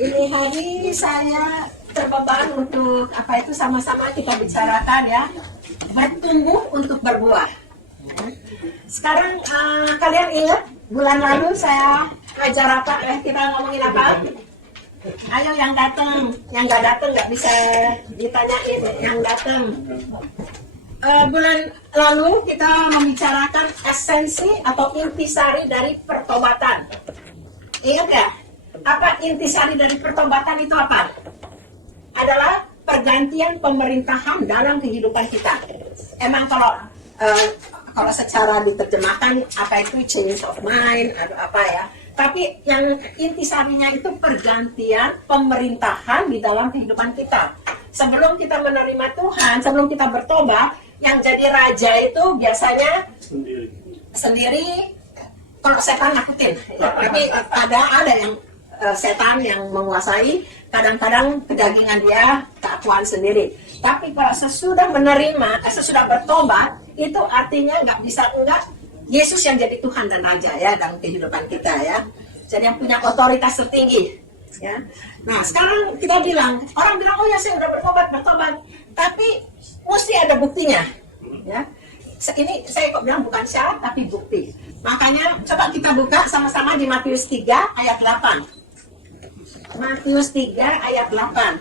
Ini hari saya terbeban untuk sama-sama kita bicarakan ya, bertumbuh untuk berbuah. Sekarang kalian ingat bulan lalu saya ajar apa? Kita ngomongin apa? Ayo yang datang, yang nggak datang nggak bisa ditanyain. Yang datang. Bulan lalu kita membicarakan esensi atau intisari dari pertobatan. Ingat ya? Apa intisari dari pertobatan itu apa? Adalah pergantian pemerintahan dalam kehidupan kita. Emang kalau secara diterjemahkan apa itu change of mind atau apa ya? Tapi yang intisarinya itu pergantian pemerintahan di dalam kehidupan kita. Sebelum kita menerima Tuhan, sebelum kita bertobat, yang jadi raja itu biasanya sendiri. Kalau setan nakutin, ya, tapi ada yang setan yang menguasai, kadang-kadang kedagingan dia keakuan sendiri. Tapi kalau sesudah menerima, sesudah bertobat, itu artinya nggak bisa enggak Yesus yang jadi Tuhan dan Raja ya dalam kehidupan kita ya. Jadi yang punya otoritas tertinggi. Ya. Nah sekarang kita bilang, orang bilang oh ya saya udah bertobat, tapi mesti ada buktinya. Ya. Ini saya kok bilang bukan syarat tapi bukti. Makanya coba kita buka sama-sama di Matius 3 ayat 8. Matius 3 ayat 8.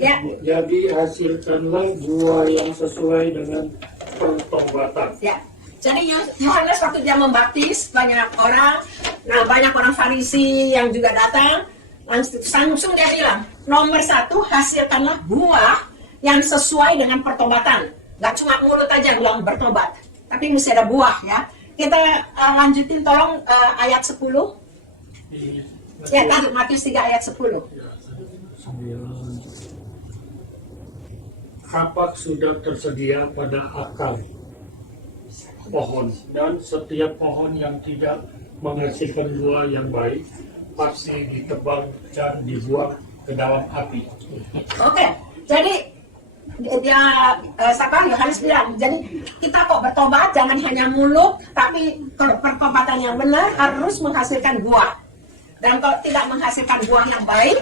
Ya. Jadi hasilkanlah buah yang sesuai dengan pertobatan. Ya. Jadi Yohanes waktu dia membaptis banyak orang Farisi yang juga datang, langsung dia bilang, nomor 1 hasilkanlah buah yang sesuai dengan pertobatan. Gak cuma mulut aja bilang bertobat, tapi mesti ada buah ya. Kita lanjutin tolong ayat 10. Ya, tadi Matius 3 ayat 10. Kapak sudah tersedia pada akar pohon, dan setiap pohon yang tidak menghasilkan buah yang baik pasti ditebang dan dibuang ke dalam api. Oke, jadi Yohanes bilang, jadi kita kok bertobat jangan hanya mulut, tapi kalau pertobatan yang benar harus menghasilkan buah. Dan kalau tidak menghasilkan buah yang baik,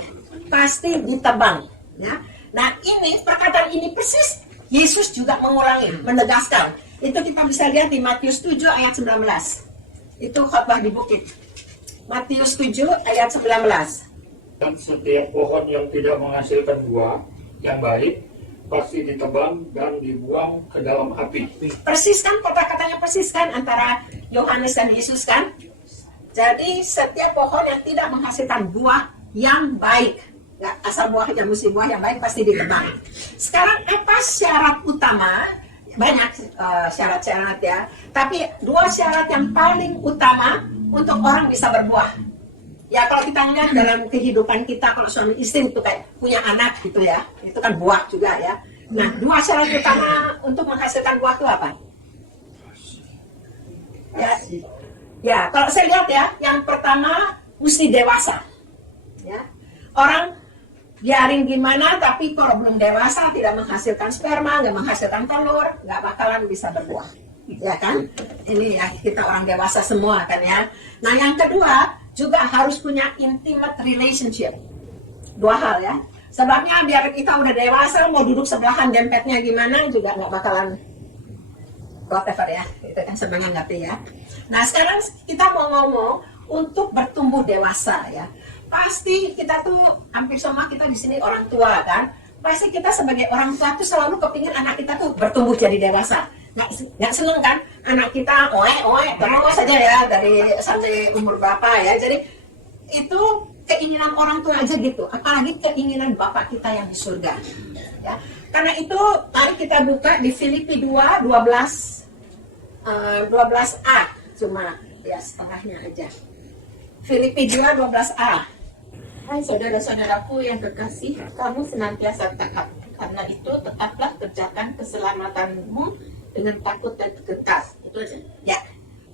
pasti ditebang. Ya. Nah ini perkataan ini persis Yesus juga mengulangi, menegaskan. Itu kita bisa lihat di Matius 7 ayat 19. Itu khotbah di bukit. Matius 7 ayat 19. Dan setiap pohon yang tidak menghasilkan buah yang baik pasti ditebang dan dibuang ke dalam api. Persis kan, kata-katanya persis kan antara Yohanes dan Yesus kan. Jadi setiap pohon yang tidak menghasilkan buah yang baik, nggak asal buah yang mesti buah yang baik pasti ditebang. Sekarang apa syarat utama? Banyak syarat-syarat ya, tapi 2 syarat yang paling utama untuk orang bisa berbuah. Ya kalau kita lihat dalam kehidupan kita, kalau suami istri itu kayak punya anak gitu ya, itu kan buah juga ya. Nah 2 syarat utama untuk menghasilkan buah itu apa? Ya kalau saya lihat ya, yang pertama mesti dewasa. Ya, orang biarin gimana, tapi kalau belum dewasa tidak menghasilkan sperma, nggak menghasilkan telur, nggak bakalan bisa berbuah. Ya kan? Ini ya kita orang dewasa semua kan ya. Nah yang kedua juga harus punya intimate relationship. 2 hal ya. Sebabnya biar kita udah dewasa mau duduk sebelahan dempetnya gimana juga nggak bakalan whatever ya. Itu kan sebenarnya ngerti ya. Nah sekarang kita mau ngomong untuk bertumbuh dewasa ya. Pasti kita tuh hampir semua kita di sini orang tua kan. Pasti kita sebagai orang tua tuh selalu kepingin anak kita tuh bertumbuh jadi dewasa. Nggak seneng kan anak kita terus saja ya dari sampai umur berapa ya. Jadi itu keinginan orang tua aja gitu, apalagi keinginan Bapak kita yang di surga ya. Karena itu mari kita buka di Filipi 2 12a, cuma ya setengahnya aja. Filipi 2 12a. Hai saudara-saudaraku yang kekasih, kamu senantiasa taat. Karena itu tetaplah kerjakan keselamatanmu dengan takut dan kekeh. Itu aja. Ya.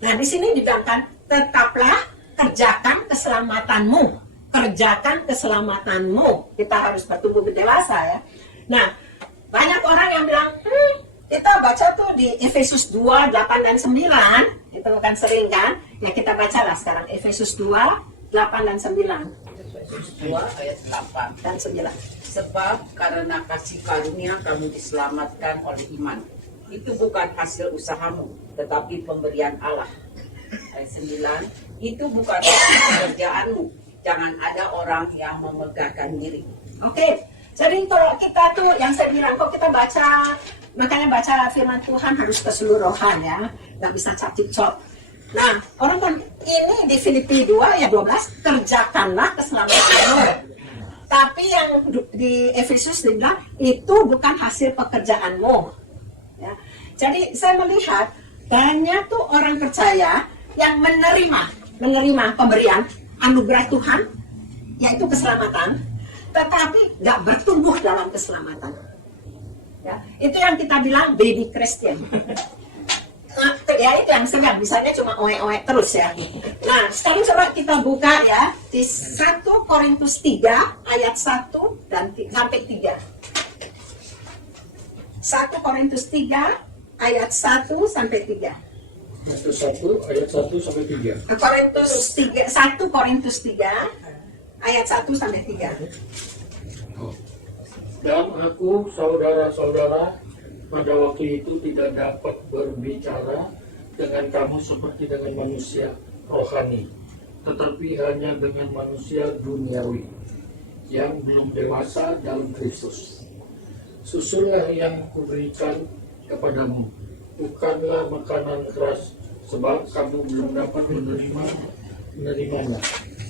Nah di sini dibilangkan tetaplah kerjakan keselamatanmu. Kerjakan keselamatanmu. Kita harus bertumbuh dewasa ya. Nah banyak orang yang bilang, kita baca tuh di Efesus 2, 8 dan 9. Itu kan sering kan? Ya kita bacalah sekarang Efesus 2, 8 dan 9. Efesus 2 ayat 8. Dan 9. Sebab karena kasih karunia kamu diselamatkan oleh iman. Itu bukan hasil usahamu, tetapi pemberian Allah. Ayat 9. Itu bukan hasil pekerjaanmu. Jangan ada orang yang memegahkan diri. Oke, jadi kalau kita tuh yang saya bilang, kok kita baca, makanya baca firman Tuhan harus keseluruhan ya, nggak bisa cap-cip-cop. Nah, orang kan ini di Filipi 2 ayat 12, kerjakanlah keselamatanmu. Tapi yang di Efesus dibilang, itu bukan hasil pekerjaanmu. Ya. Jadi saya melihat banyak tuh orang percaya yang menerima pemberian anugerah Tuhan, yaitu keselamatan, tetapi nggak bertumbuh dalam keselamatan. Ya, itu yang kita bilang baby Christian. Ya itu yang sedang, misalnya cuma oe-oe terus ya. Nah, sekarang coba kita buka ya di 1 Korintus 3 ayat 1 dan sampai 3. 1 Korintus 3 ayat 1 sampai 3. Itu 1 ayat 1 sampai 3. 1 Korintus 3 ayat 1 sampai 3. Dan aku, saudara-saudara, pada waktu itu tidak dapat berbicara dengan kamu seperti dengan manusia rohani, tetapi hanya dengan manusia duniawi yang belum dewasa dalam Kristus. Susulah yang kuberikan kepadamu, bukanlah makanan keras, sebab kamu belum dapat menerimanya,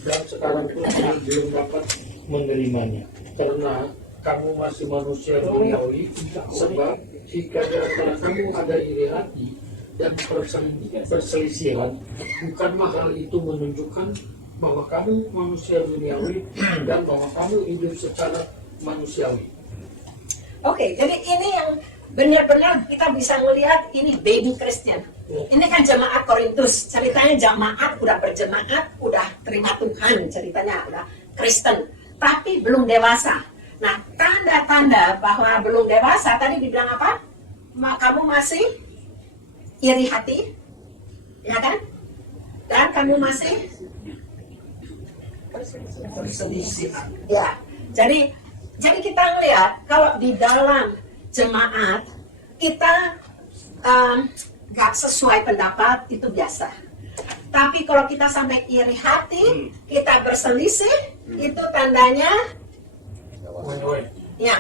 dan sekarang pun belum dapat menerimanya, karena kamu masih manusia duniawi. Sebab jika di antara kamu ada iri hati dan perselisihan, bukanlah hal itu menunjukkan bahwa kamu manusia duniawi dan bahwa kamu hidup secara manusiawi. Oke, jadi ini yang benar-benar kita bisa melihat ini baby Christian. Ini kan jemaat Korintus, ceritanya jemaat udah berjemaat, udah terima Tuhan, ceritanya udah Kristen, tapi belum dewasa. Nah, tanda-tanda bahwa belum dewasa tadi dibilang apa? Kamu masih iri hati, ya kan? Dan kamu masih berselisih. Ya, jadi kita melihat kalau di dalam jemaat kita nggak sesuai pendapat itu biasa. Tapi kalau kita sampai iri hati, kita berselisih, itu tandanya ya,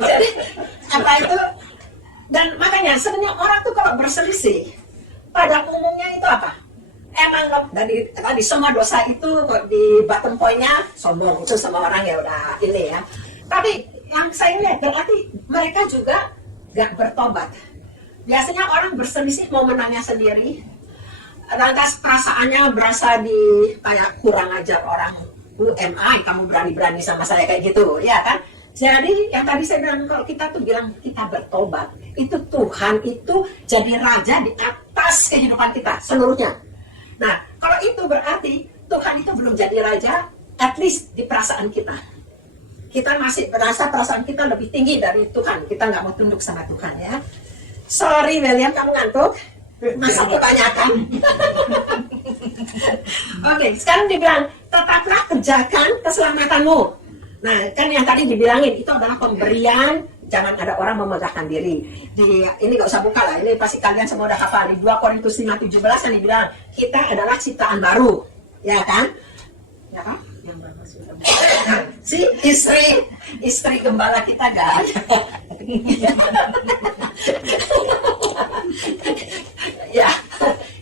jadi apa itu? Dan makanya sebenarnya orang tuh kalau berselisih, pada umumnya itu apa? Emang dari tadi semua dosa itu di bottom point-nya sombong itu sama orang ya udah ini ya. Tapi yang saya lihat berarti mereka juga gak bertobat. Biasanya orang berselisih mau menangnya sendiri, lantas perasaannya berasa di kayak kurang ajar orang. UMI, kamu berani-berani sama saya kayak gitu, ya kan? Jadi yang tadi saya bilang, kalau kita tuh bilang kita bertobat, itu Tuhan itu jadi raja di atas kehidupan kita seluruhnya. Nah, kalau itu berarti Tuhan itu belum jadi raja, at least di perasaan kita. Kita masih merasa perasaan kita lebih tinggi dari Tuhan. Kita nggak mau tunduk sama Tuhan ya. Sorry William, kamu ngantuk? Masa kebanyakan? Oke, sekarang dibilang tetaplah kerjakan keselamatanmu. Nah, kan yang tadi dibilangin itu adalah pemberian, jangan ada orang memegahkan diri. Ini gak usah buka lah, ini pasti kalian semua udah hafal. Di 2 Korintus 5:17 yang dibilang kita adalah ciptaan baru, ya kan? Ya kan? Si istri gembala kita kan? Ya,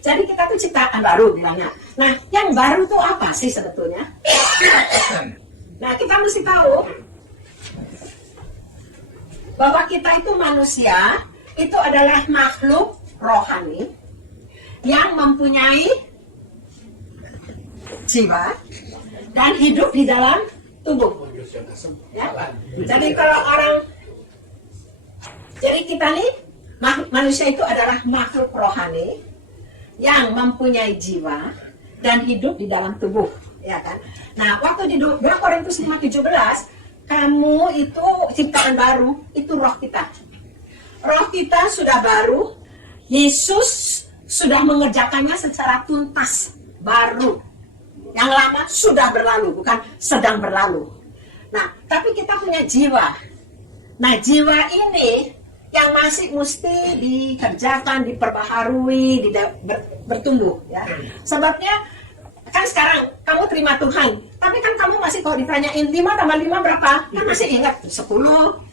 jadi kita tuh ciptaan baru bilangnya. Nah, yang baru tuh apa sih sebetulnya? Nah, kita mesti tahu bahwa kita itu manusia, itu adalah makhluk rohani yang mempunyai jiwa dan hidup di dalam tubuh. Ya? Jadi kita nih manusia itu adalah makhluk rohani yang mempunyai jiwa dan hidup di dalam tubuh, ya kan? Nah, waktu di 2 Korintus 5:17 kamu itu ciptaan baru, itu roh kita. Roh kita sudah baru, Yesus sudah mengerjakannya secara tuntas, baru. Yang lama sudah berlalu, bukan sedang berlalu. Nah, tapi kita punya jiwa. Nah, jiwa ini yang masih mesti dikerjakan, diperbaharui, bertumbuh. Ya. Sebabnya, kan sekarang kamu terima Tuhan, tapi kan kamu masih kalau ditanyain 5 tambah 5 berapa? Kan masih ingat 10.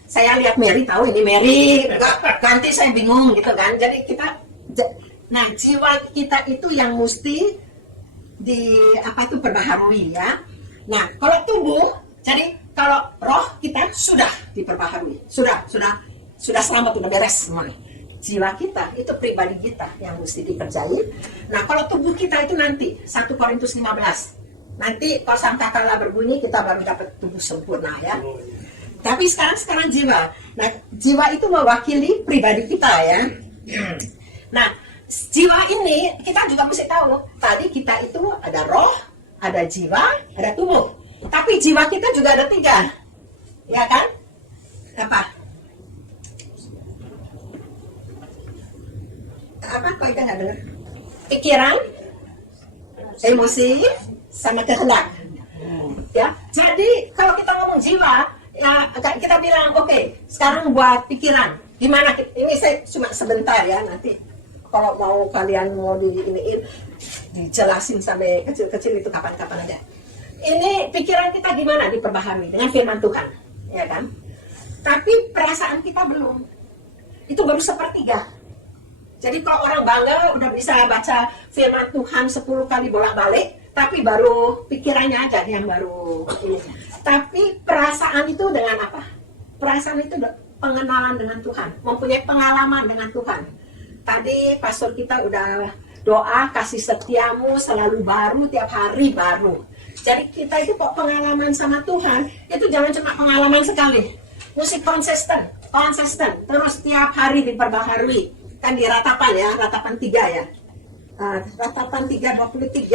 Saya lihat Mary, tahu ini Mary, ganti saya bingung gitu kan. Jadi kita, nah jiwa kita itu yang mesti perbaharui ya. Nah kalau tubuh, jadi kalau roh kita sudah diperbaharui, sudah selamat, sudah beres semuanya. Jiwa kita itu pribadi kita yang mesti dikerjain. Nah kalau tubuh kita itu nanti 1 Korintus 15. Nanti kalau sangkakala berbunyi kita baru dapat tubuh sempurna ya. Tapi sekarang jiwa. Nah jiwa itu mewakili pribadi kita ya. Nah jiwa ini kita juga mesti tahu. Tadi kita itu ada roh, ada jiwa, ada tubuh. Tapi jiwa kita juga ada 3, ya kan? Apa kok kita nggak dengar? Pikiran, emosi, sama kehendak. Ya, jadi kalau kita ngomong jiwa, ya kita bilang oke, sekarang buat pikiran. Gimana? Ini saya cuma sebentar ya, nanti kalau mau kalian mau dijelasin sampai kecil-kecil itu kapan-kapan aja. Ini pikiran kita gimana diperbaharui dengan firman Tuhan, ya kan? Tapi perasaan kita belum. Itu baru 1/3. Jadi kalau orang bangga udah bisa baca firman Tuhan 10 kali bolak-balik, tapi baru pikirannya aja yang baru ini. Tapi perasaan itu dengan apa? Perasaan itu pengenalan dengan Tuhan, mempunyai pengalaman dengan Tuhan. Tadi pastor kita udah doa kasih setiamu selalu baru, tiap hari baru. Jadi kita itu kok pengalaman sama Tuhan, itu jangan cuma pengalaman sekali. Mesti konsisten, terus tiap hari diperbaharui. Kan di ratapan ya, ratapan 3 ya. Ratapan 3:23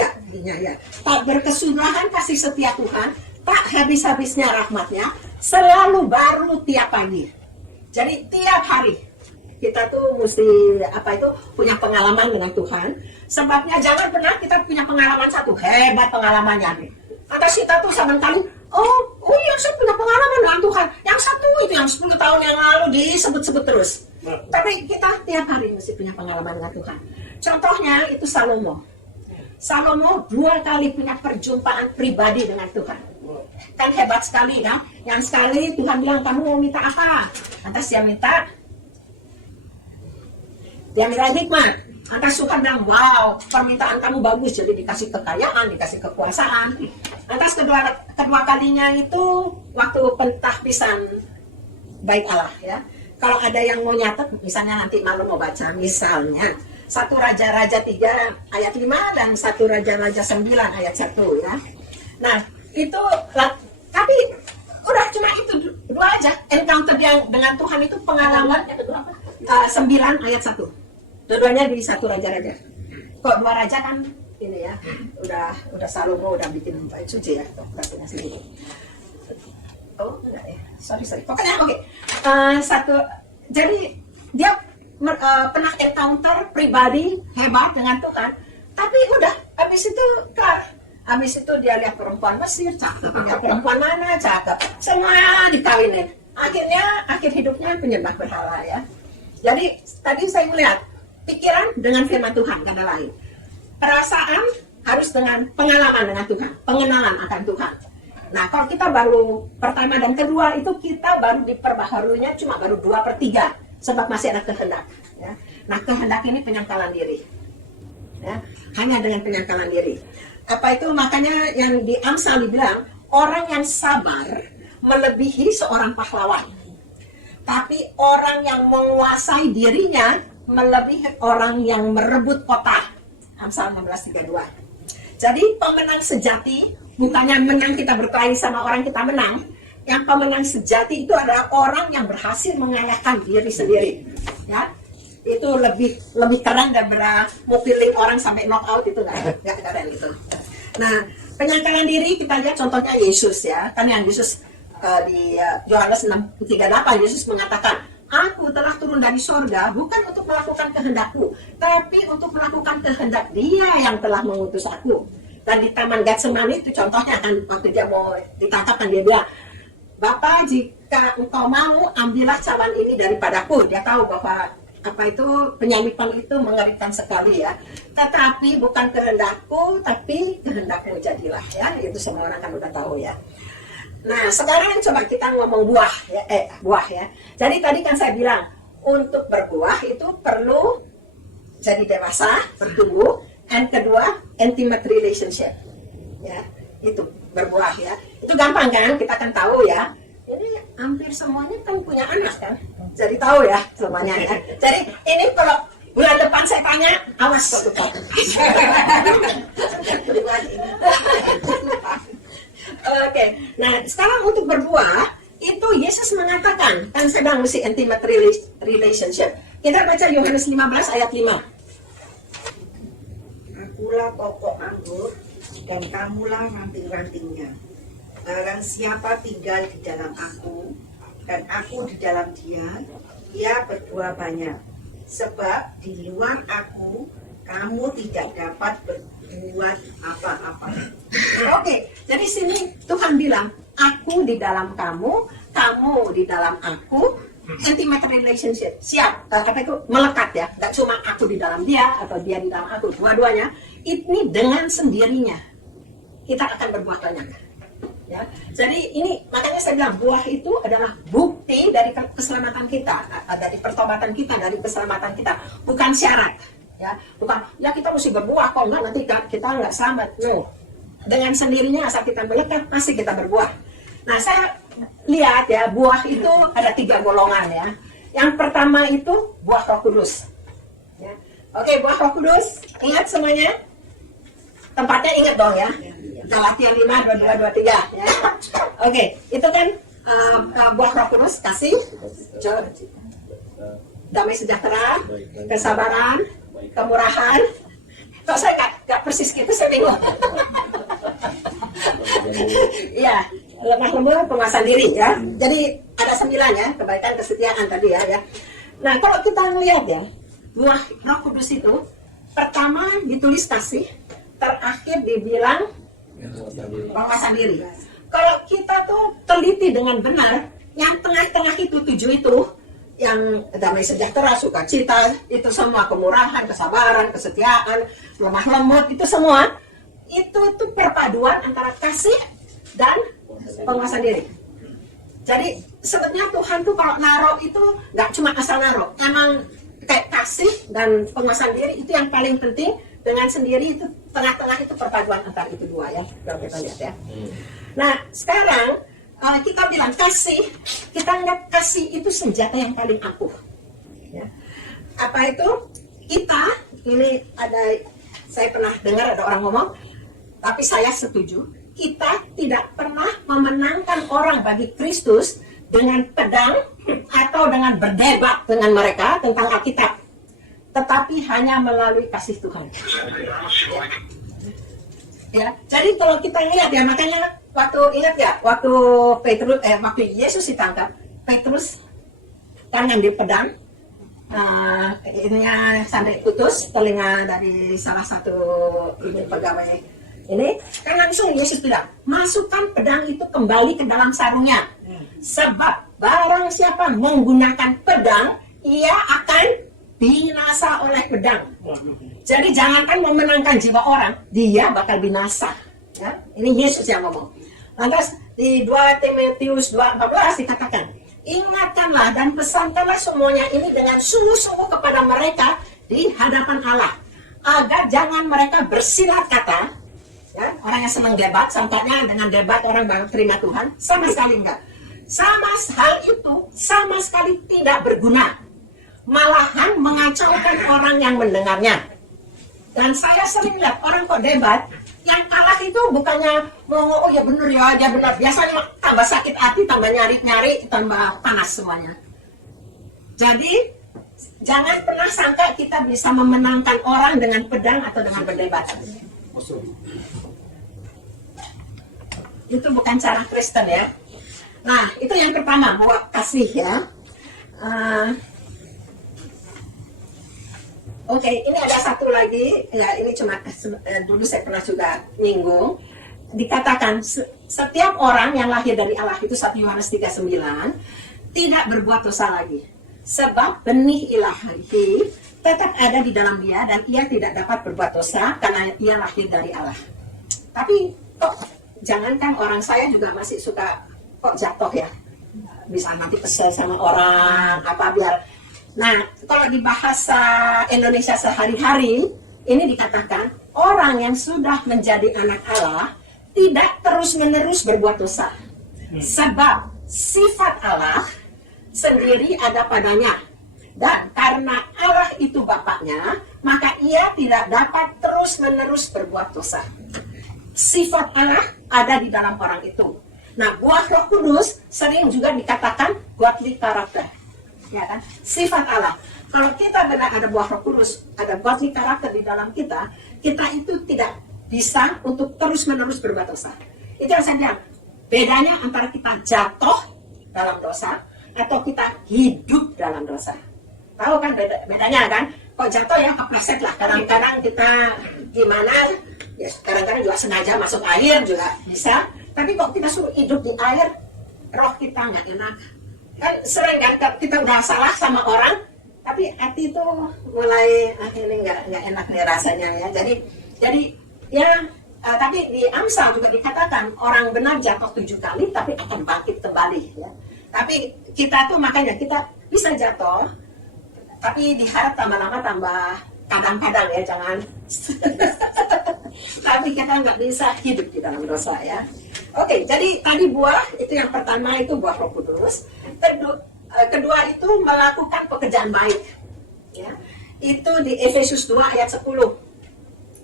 ya. Tak berkesudahan kasih setia Tuhan, tak habis-habisnya rahmatnya, selalu baru tiap pagi. Jadi tiap hari kita tuh mesti punya pengalaman dengan Tuhan. Sebabnya jangan pernah kita punya pengalaman satu, hebat pengalamannya nih. Atas kita tuh sebentar, oh iya saya punya pengalaman dengan Tuhan. Yang satu itu yang 10 tahun yang lalu disebut-sebut terus. Tapi kita tiap hari mesti punya pengalaman dengan Tuhan. Contohnya itu Salomo. Salomo 2 kali punya perjumpaan pribadi dengan Tuhan. Kan hebat sekali kan? Yang sekali Tuhan bilang, kamu mau minta apa? Lantas dia minta hikmat. Lantas Tuhan bilang, wow, permintaan kamu bagus, jadi dikasih kekayaan, dikasih kekuasaan. Lantas kedua kalinya itu waktu pentahbisan Bait Allah ya. Kalau ada yang mau nyatet, misalnya nanti malam mau baca, misalnya 1 Raja-Raja 3 ayat 5 dan 1 Raja-Raja 9 ayat 1 ya. Nah itu, tapi udah cuma itu 2 aja. Encounter yang dengan Tuhan itu pengalaman 9 ayat 1. Dua-duanya di 1 Raja-Raja. Kok 2 Raja kan ini ya, udah Salomo udah bikin bait suci ya, berarti sedikit. Oh enggak ya, sorry. Pokoknya oke. Jadi dia pernah encounter pribadi hebat dengan Tuhan, tapi udah habis itu kelar. Habis itu dia lihat perempuan Mesir cakep, lihat perempuan mana cakep, semua dikawinin. Akhirnya akhir hidupnya penyembah berhala ya. Jadi tadi saya melihat pikiran dengan firman Tuhan kata lain. Perasaan harus dengan pengalaman dengan Tuhan, pengenalan akan Tuhan. Nah kalau kita baru pertama dan kedua itu kita baru diperbaharuinya cuma baru 2/3 sebab masih ada kehendak. Ya. Nah kehendak ini penyangkalan diri. Ya. Hanya dengan penyangkalan diri. Apa itu makanya yang di Amsal dibilang orang yang sabar melebihi seorang pahlawan. Tapi orang yang menguasai dirinya melebihi orang yang merebut kota. Amsal 16:32. Jadi pemenang sejati bukannya menang kita berkelahi sama orang kita menang. Yang pemenang sejati itu adalah orang yang berhasil mengalahkan diri sendiri. Ya, itu lebih keren daripada mau pilih orang sampai knock out itu nggak keren gitu. Nah, penyangkalan diri kita lihat contohnya Yesus ya, kan yang Yesus di Yohanes 6:38 Yesus mengatakan, Aku telah turun dari sorga bukan untuk melakukan kehendakku, tapi untuk melakukan kehendak Dia yang telah mengutus aku. Dan di Taman Getsemani itu contohnya kan, waktu dia mau ditangkap kan dia bilang, Bapa, jika engkau mau, ambillah cawan ini daripadaku. Dia tahu bahwa penyaliban itu mengerikan sekali ya. Tetapi bukan kehendakku, tapi kehendakmu jadilah ya. Itu semua orang kan udah tahu ya. Nah, sekarang coba kita ngomong buah ya, buah ya. Jadi tadi kan saya bilang untuk berbuah itu perlu jadi dewasa, bertumbuh, and kedua intimate relationship. Ya, itu berbuah ya. Itu gampang kan? Kita kan tahu ya. Ini hampir semuanya kan punya anak kan. Jadi tahu ya semuanya ya. Jadi ini kalau bulan depan saya tanya, awas kok lupa. Oke, nah sekarang untuk berbuah itu Yesus mengatakan, kan saya bilang mesti intimate relationship. Kita baca Yohanes 15 ayat 5. Akulah pokok anggur dan kamulah ranting-rantingnya. Barang siapa tinggal di dalam aku dan aku di dalam dia, ia berbuah banyak. Sebab di luar aku kamu tidak dapat berbuat apa-apa. Oke, jadi sini Tuhan bilang, aku di dalam kamu, kamu di dalam aku, intimate relationship. Siap, apa itu melekat ya. Gak cuma aku di dalam dia atau dia di dalam aku, dua-duanya. Ini dengan sendirinya kita akan berbuah banyak. Ya, jadi ini makanya saya bilang buah itu adalah bukti dari keselamatan kita, dari pertobatan kita, dari keselamatan kita, bukan syarat. Ya, bukan ya kita mesti berbuah, kok enggak nanti kita nggak selamat. No, dengan sendirinya asal kita melekat masih kita berbuah. Nah, saya lihat ya buah itu ada 3 golongan ya. Yang pertama itu buah Roh Kudus. Ya. Oke, buah Roh Kudus, ingat semuanya? Tempatnya ingat dong ya. Galatia 5, 22, 23 ya. Oke, itu kan buah Roh Kudus, kasih, damai sejahtera, kesabaran, kemurahan. Kok saya nggak persis gitu, saya bingung. Iya, lemah lembut, penguasaan diri ya. Jadi ada 9 ya, kebaikan, kesetiaan tadi ya. Nah, kalau kita melihat ya, buah Roh Kudus itu pertama ditulis kasih, terakhir dibilang penguasaan diri. Kalau kita tuh teliti dengan benar, yang tengah-tengah itu 7 itu, yang damai sejahtera, sukacita, itu semua kemurahan, kesabaran, kesetiaan, lemah lembut, itu semua, itu perpaduan antara kasih dan penguasaan diri. Jadi sebenarnya Tuhan tuh kalau naruh itu nggak cuma asal naruh, emang kayak kasih dan penguasaan diri itu yang paling penting. Dengan sendiri itu tengah-tengah itu perpaduan antara itu 2 ya, kalau kita lihat ya. Nah sekarang kita bilang kasih, kita lihat kasih itu senjata yang paling ampuh. Ya. Apa itu? Kita ini ada, saya pernah dengar ada orang ngomong, tapi saya setuju. Kita tidak pernah memenangkan orang bagi Kristus dengan pedang atau dengan berdebat dengan mereka tentang Alkitab. Tetapi hanya melalui kasih Tuhan. Ya, jadi kalau kita lihat ya, makanya waktu ingat ya, waktu Yesus ditangkap, Petrus tangan di pedang, ininya sampai putus telinga dari salah satu ini pegawai ini, kan langsung Yesus bilang, masukkan pedang itu kembali ke dalam sarungnya, sebab barang siapa menggunakan pedang, ia akan binasa oleh pedang. Jadi jangankan memenangkan jiwa orang, dia bakal binasa. Ya? Ini Yesus yang ngomong. Lantas di 2 Timotius 2:14 dikatakan, ingatkanlah dan pesankanlah semuanya ini dengan sungguh-sungguh kepada mereka di hadapan Allah, agar jangan mereka bersilat kata. Ya? Orang yang senang debat, sampainya dengan debat orang baru terima Tuhan, sama sekali enggak. Sama hal itu sama sekali tidak berguna. Malahan mengacaukan orang yang mendengarnya. Dan saya sering lihat orang kok debat, yang kalah itu bukannya mau, oh ya benar ya, dia benar. Biasanya tambah sakit hati, tambah nyari-nyari, tambah panas semuanya. Jadi, jangan pernah sangka kita bisa memenangkan orang dengan pedang atau dengan berdebat. Itu bukan cara Kristen ya. Nah, itu yang pertama, buah kasih ya. Oke, ini ada satu lagi, ya ini cuma dulu saya pernah juga nyinggung. Dikatakan setiap orang yang lahir dari Allah itu 1 Yohanes 3:9 tidak berbuat dosa lagi. Sebab benih ilahi tetap ada di dalam dia dan ia tidak dapat berbuat dosa karena ia lahir dari Allah. Tapi kok jangankan orang, saya juga masih suka kok jatuh ya. Bisa nanti kesel sama orang apa biar. Nah, kalau di bahasa Indonesia sehari-hari ini dikatakan orang yang sudah menjadi anak Allah tidak terus-menerus berbuat dosa. Sebab sifat Allah sendiri ada padanya. Dan karena Allah itu Bapaknya, maka ia tidak dapat terus-menerus berbuat dosa. Sifat Allah ada di dalam orang itu. Nah, buah Roh Kudus sering juga dikatakan godly karakter. Ya kan? Sifat Allah. Kalau kita benar ada buah Roh Kudus, ada godly karakter di dalam kita, kita itu tidak bisa untuk terus-menerus berbuat dosa. Itu yang saya bilang. Bedanya antara kita jatuh dalam dosa atau kita hidup dalam dosa. Tahu kan bedanya kan? Kok jatuh ya kepleset lah. Kadang-kadang kita gimana? Ya kadang-kadang juga sengaja masuk air juga bisa. Tapi kok kita suruh hidup di air, roh kita nggak enak. Kan sering kan kita udah salah sama orang, tapi hati itu mulai ini nggak enak nih rasanya ya. Jadi ya. Tapi di Amsal juga dikatakan orang benar jatuh 7 kali tapi akan bangkit kembali ya. Tapi kita tuh makanya kita bisa jatuh tapi diharap lama-lama tambah kadang-kadang ya, jangan tapi kita nggak bisa hidup di dalam dosa ya. Oke, jadi tadi buah itu yang pertama itu buah Roh Kudus. Kedua itu melakukan pekerjaan baik ya. Itu di Efesus 2 ayat 10.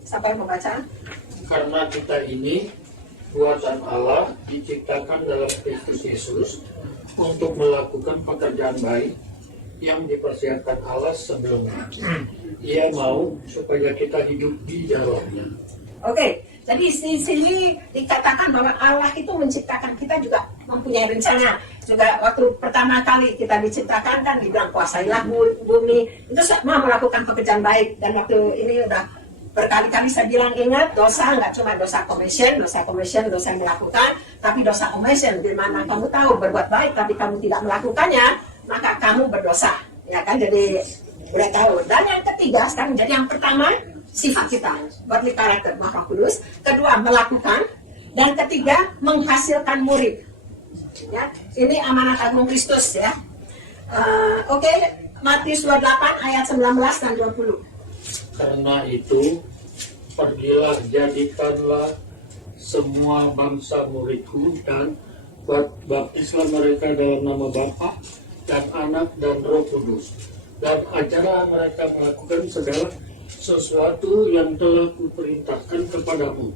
Siapa yang membaca? Karena kita ini buatan Allah diciptakan dalam Kristus Yesus untuk melakukan pekerjaan baik yang dipersiapkan Allah sebelumnya. Ia mau supaya kita hidup di dalamnya. Oke, jadi di sini dikatakan bahwa Allah itu menciptakan kita juga mempunyai rencana. Juga waktu pertama kali kita diciptakan kan dibilang kuasailah bumi. Itu semua melakukan pekerjaan baik. Dan waktu ini udah berkali-kali saya bilang ingat, dosa nggak cuma dosa commission dosa yang melakukan, tapi dosa omission, di mana kamu tahu berbuat baik tapi kamu tidak melakukannya, maka kamu berdosa, ya kan? Jadi udah tahu. Dan yang ketiga sekarang, jadi yang pertama sifat kita, godly karakter, Roh Kudus. Kedua melakukan, dan ketiga menghasilkan murid. Ya, ini amanat agung Kristus ya. Oke, Matius 28 ayat 19 dan 20. Karena itu, pergilah jadikanlah semua bangsa muridku dan baptislah mereka dalam nama Bapa dan Anak dan Roh Kudus, dan ajarlah mereka melakukan segala sesuatu yang telah kuperintahkan kepadamu,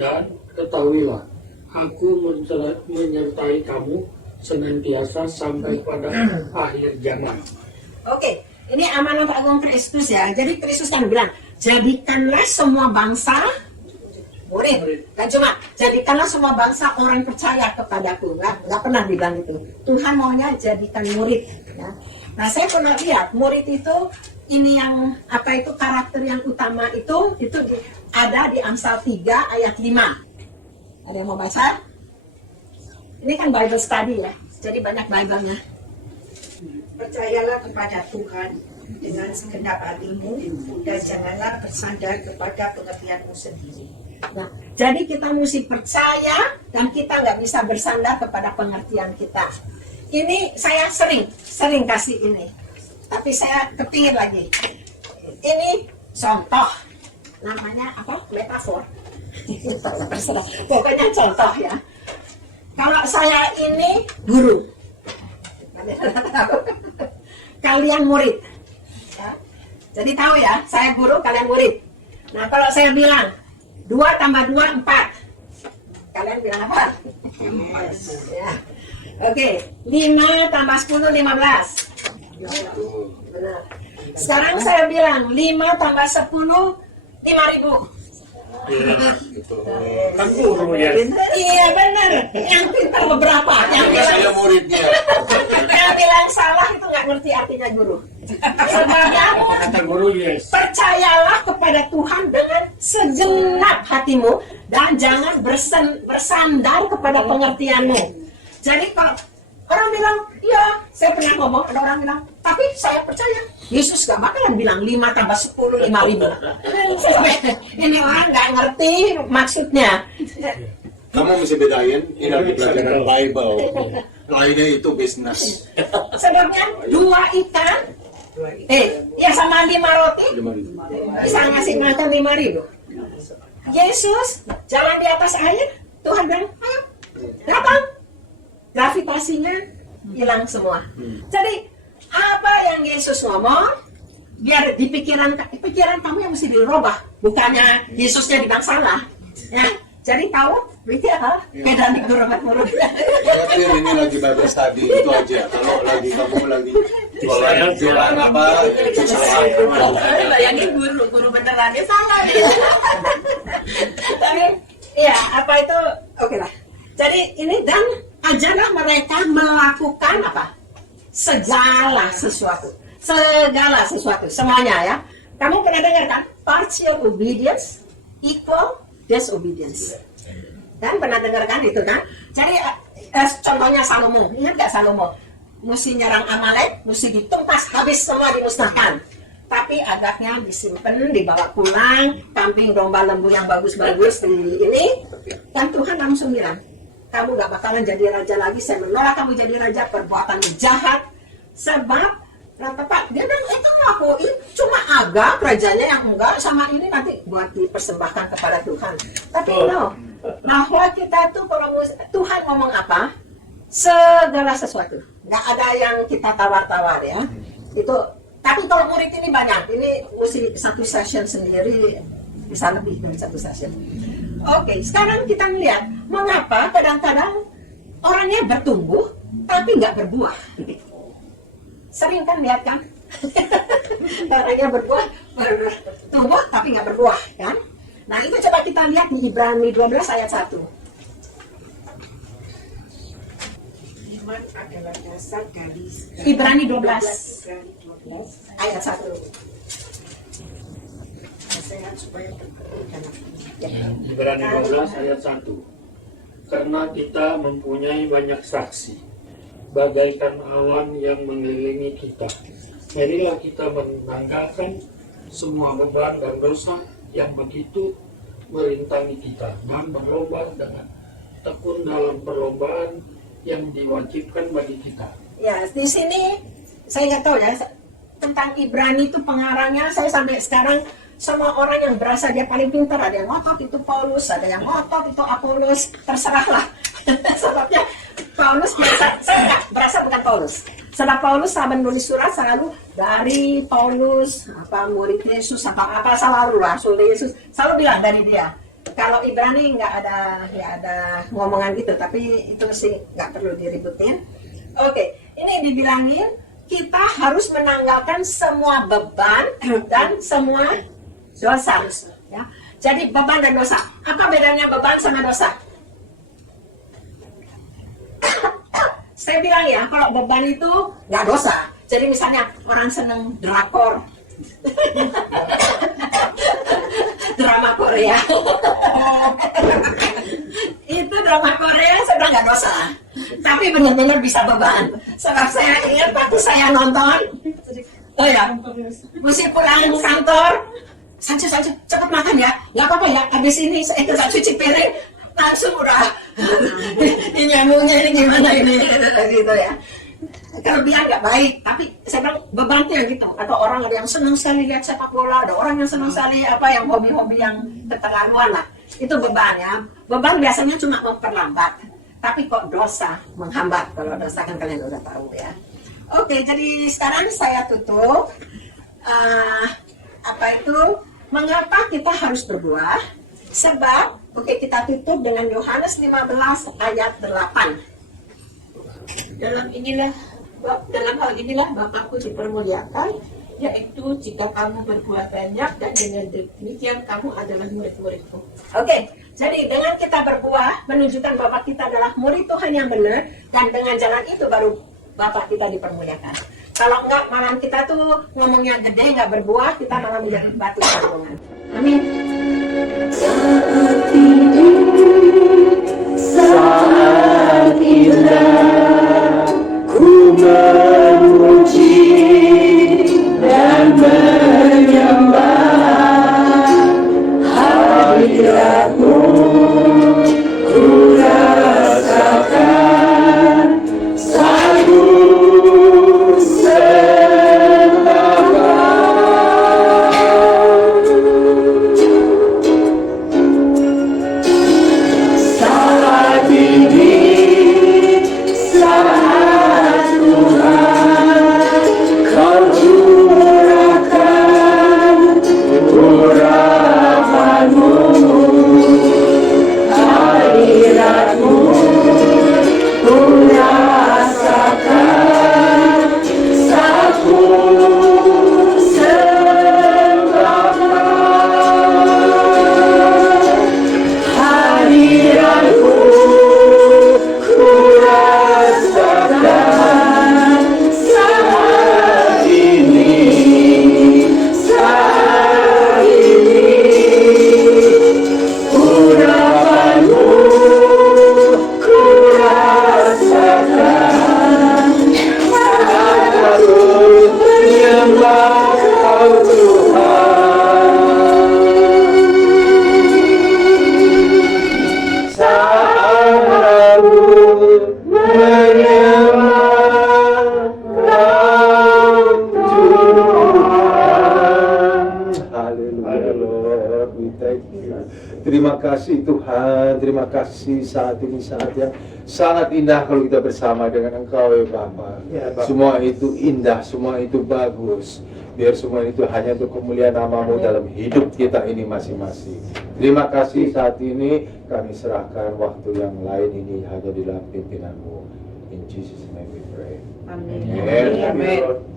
dan ketahuilah, aku menyertai kamu senantiasa sampai pada akhir zaman. Oke. Ini amanat agung Kristus ya. Jadi Kristus kan bilang, jadikanlah semua bangsa murid. Kan cuma, jadikanlah semua bangsa orang percaya kepadaku. Nggak pernah dibilang itu. Tuhan maunya jadikan murid. Ya. Nah saya pernah lihat, murid itu, ini yang, apa itu, karakter yang utama itu ada di Amsal 3 ayat 5. Ada yang mau baca? Ini kan Bible study ya. Jadi banyak Bible-nya. Percayalah kepada Tuhan dengan segenap hatimu dan janganlah bersandar kepada pengertianmu sendiri. Nah, jadi kita mesti percaya dan kita nggak bisa bersandar kepada pengertian kita. Ini saya sering kasih ini, tapi saya kepingin lagi. Ini contoh, namanya apa? Metafor. Pokoknya contoh ya. Kalau saya ini guru, kalian murid ya. Jadi tahu ya, saya guru, kalian murid. Nah kalau saya bilang 2 tambah 2 4, kalian bilang apa? Ya. Oke, 5 tambah 10 15. Benar. Sekarang saya bilang 5 tambah 10 5.000. Iya. Gitu. Kan guru ya. Iya benar. Yang pintar beberapa. Saya muridnya. Yang bilang salah itu nggak ngerti artinya guru. Sebabnya Kata guru yes. percayalah kepada Tuhan dengan segenap hatimu dan jangan bersandar kepada pengertianmu. Jadi kalau orang bilang, ya saya pernah ngomong, ada orang bilang, tapi saya percaya Yesus gak bakalan bilang 5 tambah 10, 5.000. Ini orang gak ngerti maksudnya. Kamu mesti bedain, ini lagi pelajaran Bible. Lainnya itu bisnis. Sebabnya 2 ikan, ya sama 5 roti, bisa ngasih makan 5.000. Yesus jalan di atas air, Tuhan bilang, ayo, datang. Gravitasinya hilang semua. Jadi apa yang Yesus ngomong, biar di pikiran kamu yang mesti dirubah, bukannya Yesusnya dibilang salah. Ya, jadi tahu, berarti apa? Beda nih guru-guru. Tapi ini lagi Bible study itu aja. Kalau lagi kamu lagi jualan apa, itu salah. Bayangin guru benerannya salah. Tapi ya apa itu oke lah. Jadi ini dan ajarlah mereka melakukan apa? Segala sesuatu, semuanya ya. Kamu pernah dengar kan? Partial obedience equal disobedience. Dan pernah dengar kan itu kan? Jadi contohnya Salomo, ingat gak Salomo? Mesti nyerang Amalek, mesti ditumpas habis semua dimusnahkan. Tapi agaknya disimpan, dibawa pulang, kambing domba lembu yang bagus-bagus di ini. Dan Tuhan langsung bilang, kamu gak bakalan jadi raja lagi, saya menolak kamu jadi raja, perbuatan jahat. Sebab, tepat, dia bilang, itu ngakuin cuma agak rajanya yang enggak, sama ini nanti buat dipersembahkan kepada Tuhan. Tapi no, bahwa kita tuh kalau Tuhan ngomong apa, segala sesuatu. Gak ada yang kita tawar-tawar ya. Itu, tapi kalau murid ini banyak, ini mesti 1 session sendiri, bisa lebih dari 1 session. Oke, sekarang kita melihat mengapa kadang-kadang orangnya bertumbuh tapi nggak berbuah. Sering kan lihat kan? Orangnya bertumbuh tapi nggak berbuah kan? Nah itu coba kita lihat di Ibrani 12 ayat 1. Iman adalah dasar dari Ibrani 12 Ibrani 12 ayat 1. nasihat supaya berkumpul dalam Ibrani 12 ayat 1. Karena kita mempunyai banyak saksi, bagaikan awan yang mengelilingi kita. Marilah kita menanggalkan semua beban dan dosa yang begitu merintangi kita dan berlomba dengan tekun dalam perlombaan yang diwajibkan bagi kita. Ya, di sini saya nggak tahu ya tentang Ibrani itu pengarangnya. Saya sampai sekarang sama orang yang berasa dia paling pintar, ada yang ngotot itu Paulus, ada yang ngotot itu Apolos, terserahlah. Sebabnya Paulus biasa, saya nggak berasa bukan Paulus. Sebab Paulus saat menulis surat selalu dari Paulus, apa murid Yesus, apa selalu lah, Yesus selalu bilang dari dia. Kalau Ibrani nggak ada ngomongan gitu, tapi itu sih nggak perlu diributin. Oke, ini dibilangin kita harus menanggalkan semua beban dan semua dosa. Ya. Jadi beban dan dosa. Apa bedanya beban sama dosa? Saya bilang ya, kalau beban itu nggak dosa. Jadi misalnya orang seneng drakor, drama Korea. Itu drama Korea sedang nggak dosa, tapi benar-benar bisa beban. Sebab saya ingat waktu saya nonton, oh ya, mesti pulang kantor, Sancu, cepat makan ya, nggak apa-apa ya. Habis ini saya cuci piring, langsung udah nyambungnya ini gimana ini, gitu ya. Kelebihan nggak baik, tapi saya bilang beban yang gitu. Atau orang ada yang senang sekali lihat sepak bola, ada orang yang senang sekali apa yang hobi-hobi yang keterlaluan lah. Itu beban ya. Beban biasanya cuma memperlambat, tapi kok dosa menghambat. Kalau dosa kan kalian udah tahu ya. Oke, jadi sekarang saya tutup. Apa itu? Mengapa kita harus berbuah? Sebab, oke kita tutup dengan Yohanes 15 ayat 8. Dalam hal inilah Bapakku dipermuliakan, yaitu jika kamu berbuat banyak dan dengan demikian kamu adalah murid-muridku. Oke, jadi dengan kita berbuah menunjukkan bahwa kita adalah murid Tuhan yang benar, dan dengan jalan itu baru Bapak kita dipermuliakan. Kalau enggak, malam kita tuh ngomongnya gede, nggak berbuah, kita malah menjadi batu sandungan. Amin. Saat indah ku memuji dan menyembah hadiratmu, ku rasakan satu saat ini, saat Tuhan kau curahkan urapanmu, hadiratmu ku rasakan satu hadiratmu ku rasakan saat ini, saat ini urapanmu ku rasakan saat aku menyembah Kau Tuhan. Saat aku menyembah Kau Tuhan. Haleluya Lord, we thank you. Terima kasih Tuhan, terima kasih saat ini saat yang sangat indah kalau kita bersama dengan Engkau ya Bapa. Semua itu indah, semua itu bagus. Biar semua itu hanya untuk kemuliaan nama-Mu dalam hidup kita ini masing-masing. Terima kasih saat ini kami serahkan waktu yang lain ini hanya di dalam pimpinan-Mu. In Jesus' name we pray. Amin. Amen. Amin.